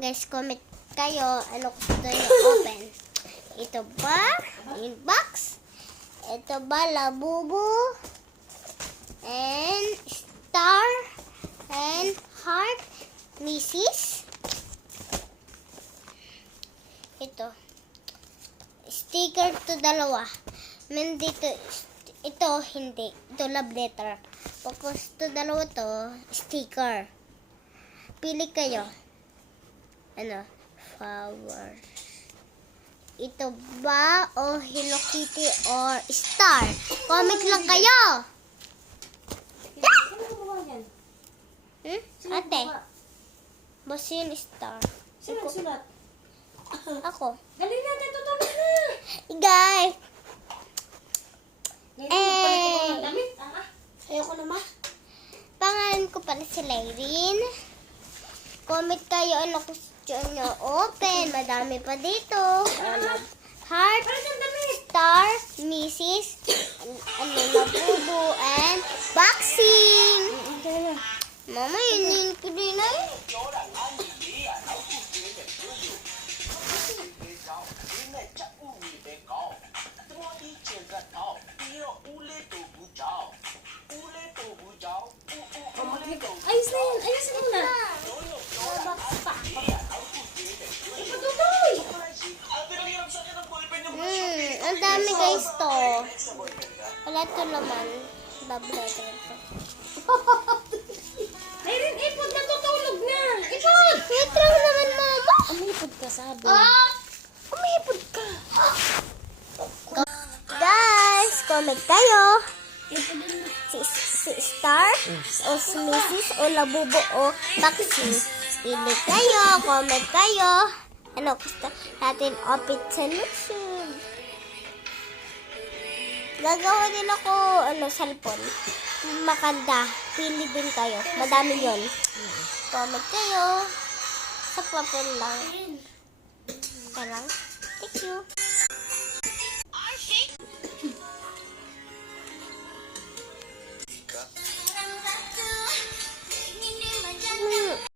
Guys, comment kayo ano gusto nyo open. Ito ba? Inbox? Ito ba? Labubu? And star? And heart? Mrs. Ito. Sticker to dalawa. Dito, ito hindi. Ito love letter. Tapos to dalawa to, sticker. Pili kayo. Ano? Flowers. Ito ba o Hello Kitty or star? Comment lang kayo. Sino gumawa yan? Sino Ate. gumawa? Boss yun star. Sino nagsulat? Ako. Dali natin, tutulog na. Guys. Palit ko ng damit. Ayoko naman. Pangalan ko pala si Lyrene. Comment kayo ano gusto nyo open. Madami pa dito. Heart, star, Mrs. Labubu, and boxing. Mama, yun ko din na eh. Ayos na yun. Ayusin mo na. Ipatutoy. Ang dami guys to. Wala to naman. Love letter to. Mayroon ipod na tutulog na. Ipod. Wait lang naman, mama. Umipod ka, sabi. Umipod ka. Guys, comment kayo. Si Star o si Mrs. o Labubo o Boxing. Pili kayo, comment kayo. Ano gusto natin open solution. Gagawa din ako cellphone. Makanda. Pili din kayo. Madami yon. Comment kayo. Sa papel lang. Ito lang. Thank you.